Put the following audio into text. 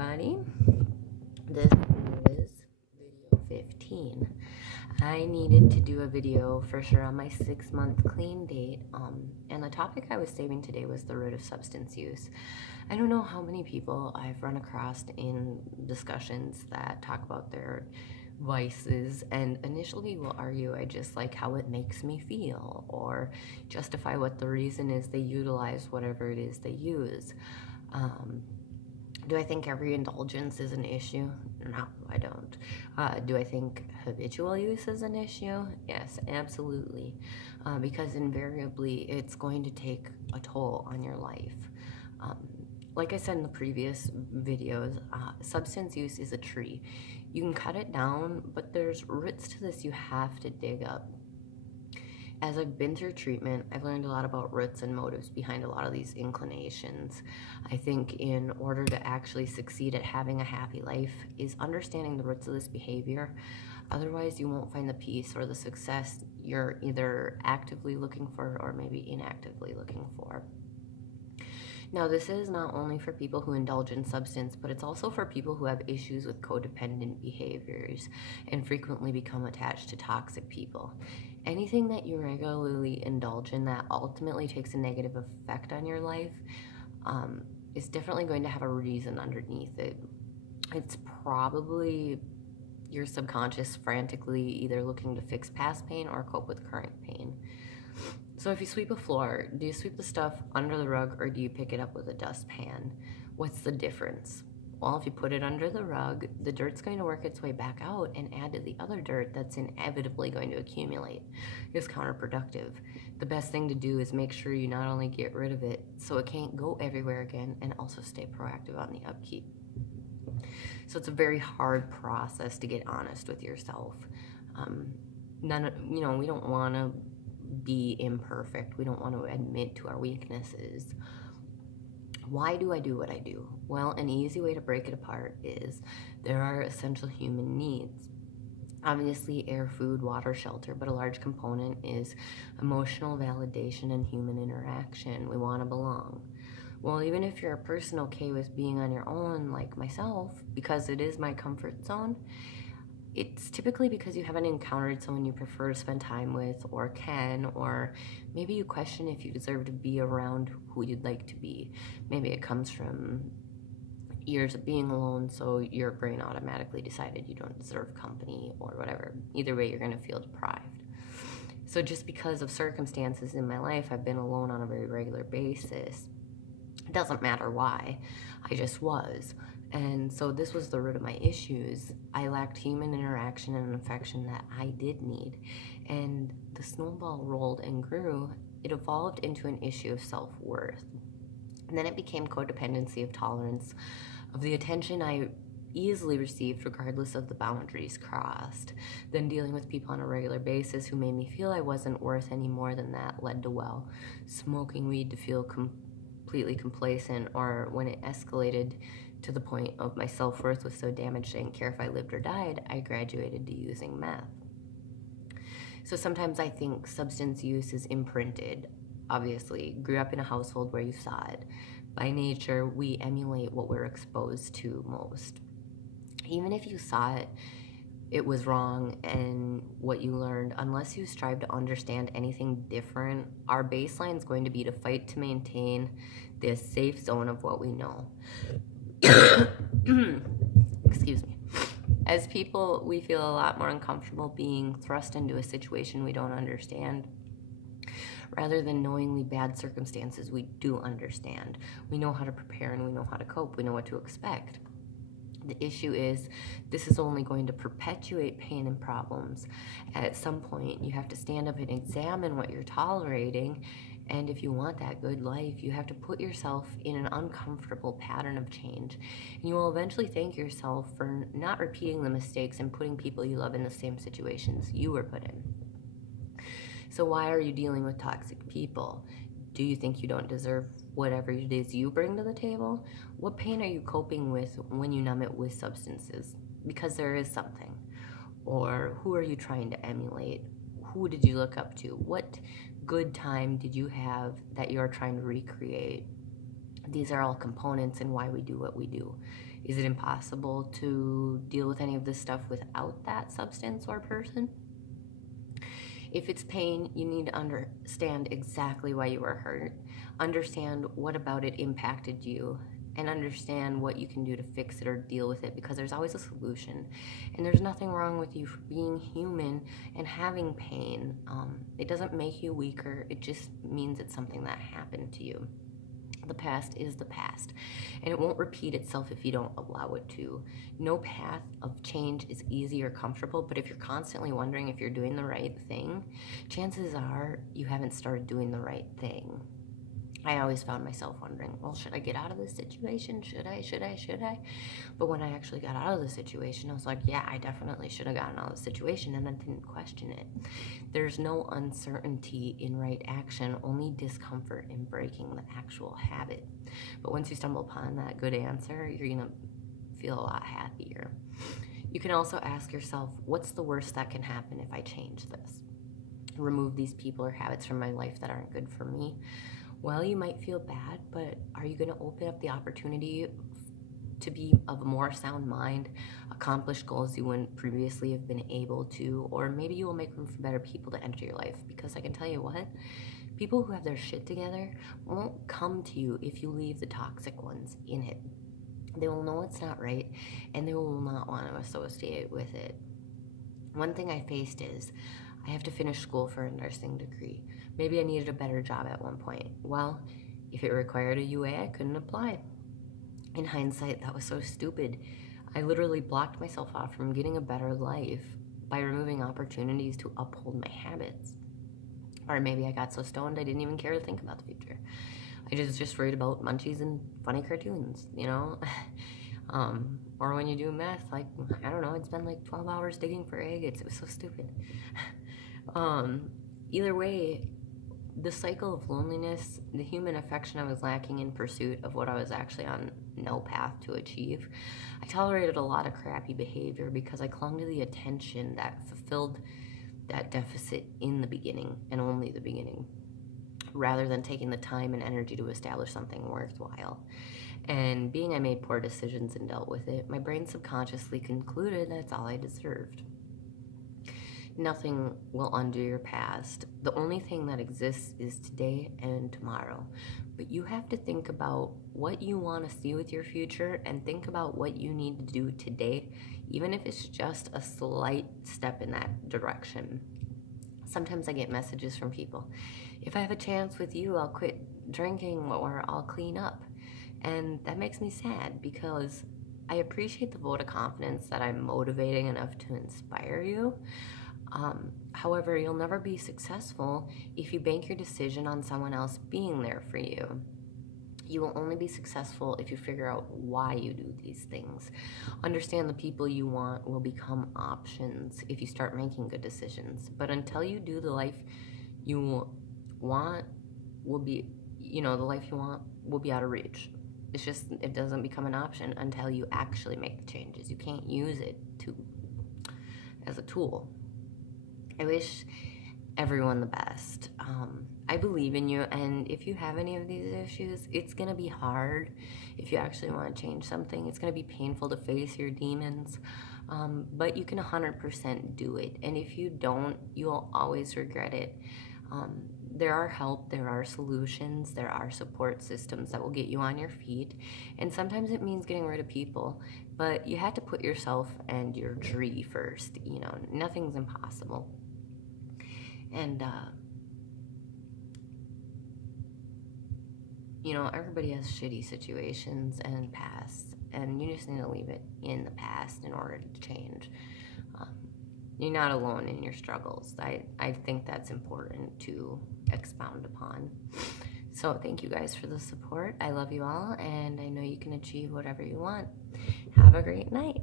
Everybody, this is video 15. I needed to do a video for sure on my 6-month clean date, and the topic I was saving today was the root of substance use. I don't know how many people I've run across in discussions that talk about their vices and initially will argue I just like how it makes me feel or justify what the reason is they utilize whatever it is they use. Do I think every indulgence is an issue? No, I don't. Do I think habitual use is an issue? Yes, absolutely. Because invariably it's going to take a toll on your life. Um, like I said in the previous videos, substance use is a tree. You can cut it down, but there's roots to this you have to dig up. As I've been through treatment, I've learned a lot about roots and motives behind a lot of these inclinations. I think in order to actually succeed at having a happy life is understanding the roots of this behavior. Otherwise, you won't find the peace or the success you're either actively looking for or maybe inactively looking for. Now, this is not only for people who indulge in substance, but it's also for people who have issues with codependent behaviors and frequently become attached to toxic people. Anything that you regularly indulge in that ultimately takes a negative effect on your life is definitely going to have a reason underneath it. It's probably your subconscious frantically either looking to fix past pain or cope with current pain. So if you sweep a floor, do you sweep the stuff under the rug or do you pick it up with a dustpan? What's the difference? Well, if you put it under the rug, the dirt's going to work its way back out and add to the other dirt that's inevitably going to accumulate. It's counterproductive. The best thing to do is make sure you not only get rid of it so it can't go everywhere again and also stay proactive on the upkeep. So it's a very hard process to get honest with yourself. We don't want to be imperfect. We don't want to admit to our weaknesses. Why do I do what I do? Well, an easy way to break it apart is there are essential human needs. Obviously, air, food, water, shelter, but a large component is emotional validation and human interaction. We want to belong. Well, even if you're a person okay with being on your own, like myself, because it is my comfort zone, it's typically because you haven't encountered someone you prefer to spend time with or can, or maybe you question if you deserve to be around who you'd like to be. Maybe it comes from years of being alone, so your brain automatically decided you don't deserve company or whatever. Either way, you're going to feel deprived. So just because of circumstances in my life, I've been alone on a very regular basis. It doesn't matter why, I just was. And so this was the root of my issues. I lacked human interaction and affection that I did need. And the snowball rolled and grew. It evolved into an issue of self-worth. And then it became codependency of tolerance of the attention I easily received regardless of the boundaries crossed. Then dealing with people on a regular basis who made me feel I wasn't worth any more than that led to, well, smoking weed to feel completely complacent, or when it escalated to the point of my self-worth was so damaged I didn't care if I lived or died, I graduated to using meth. So sometimes I think substance use is imprinted. Obviously, grew up in a household where you saw it. By nature, we emulate what we're exposed to most. Even if you saw it, it was wrong and what you learned, unless you strive to understand anything different, our baseline is going to be to fight to maintain this safe zone of what we know. Excuse me. As people, we feel a lot more uncomfortable being thrust into a situation we don't understand rather than knowingly bad circumstances we do understand. We know how to prepare and we know how to cope. We know what to expect. The issue is this is only going to perpetuate pain and problems. At some point, you have to stand up and examine what you're tolerating. And if you want that good life, you have to put yourself in an uncomfortable pattern of change. And you will eventually thank yourself for not repeating the mistakes and putting people you love in the same situations you were put in. So why are you dealing with toxic people? Do you think you don't deserve whatever it is you bring to the table? What pain are you coping with when you numb it with substances? Because there is something. Or who are you trying to emulate? Who did you look up to? What good time did you have that you're trying to recreate? These are all components in why we do what we do. Is it impossible to deal with any of this stuff without that substance or person? If it's pain, you need to understand exactly why you were hurt, understand what about it impacted you, and understand what you can do to fix it or deal with it, because there's always a solution. And there's nothing wrong with you for being human and having pain. It doesn't make you weaker, it just means it's something that happened to you. The past is the past, and it won't repeat itself if you don't allow it to. No path of change is easy or comfortable, but if you're constantly wondering if you're doing the right thing, chances are you haven't started doing the right thing. I always found myself wondering, well, should I get out of this situation? Should I? But when I actually got out of the situation, I was like, yeah, I definitely should have gotten out of the situation, and I didn't question it. There's no uncertainty in right action, only discomfort in breaking the actual habit. But once you stumble upon that good answer, you're gonna feel a lot happier. You can also ask yourself, what's the worst that can happen if I change this? Remove these people or habits from my life that aren't good for me. Well, you might feel bad, but are you going to open up the opportunity to be of a more sound mind, accomplish goals you wouldn't previously have been able to, or maybe you will make room for better people to enter your life? Because I can tell you what, people who have their shit together won't come to you if you leave the toxic ones in it. They will know it's not right, and they will not want to associate with it. One thing I faced is I have to finish school for a nursing degree. Maybe I needed a better job at one point. Well, if it required a UA, I couldn't apply. In hindsight, that was so stupid. I literally blocked myself off from getting a better life by removing opportunities to uphold my habits. Or maybe I got so stoned I didn't even care to think about the future. I just worried about munchies and funny cartoons, you know? Or when you do meth, like, I don't know, I'd spend like 12 hours digging for agates. It was so stupid. Either way, the cycle of loneliness, the human affection I was lacking in pursuit of what I was actually on no path to achieve. I tolerated a lot of crappy behavior because I clung to the attention that fulfilled that deficit in the beginning, and only the beginning, rather than taking the time and energy to establish something worthwhile. And being I made poor decisions and dealt with it, my brain subconsciously concluded that's all I deserved. Nothing will undo your past. The only thing that exists is today and tomorrow. But you have to think about what you want to see with your future, and think about what you need to do today, even if it's just a slight step in that direction. Sometimes I get messages from people, if I have a chance with you, I'll quit drinking or I'll clean up. And that makes me sad, because I appreciate the vote of confidence that I'm motivating enough to inspire you. However, you'll never be successful if you bank your decision on someone else being there for you. You will only be successful if you figure out why you do these things. Understand the people you want will become options if you start making good decisions. But until you do, the life you want will be, the life you want will be out of reach. It's just, it doesn't become an option until you actually make the changes. You can't use it as a tool. I wish everyone the best. I believe in you, and if you have any of these issues, it's gonna be hard. If you actually want to change something, it's gonna be painful to face your demons, but you can 100% do it. And if you don't, you'll always regret it. There are help, there are solutions, there are support systems that will get you on your feet, and sometimes it means getting rid of people, but you have to put yourself and your tree first. Nothing's impossible. And everybody has shitty situations and pasts, and you just need to leave it in the past in order to change. You're not alone in your struggles. I think that's important to expound upon. So thank you guys for the support. I love you all, and I know you can achieve whatever you want. Have a great night.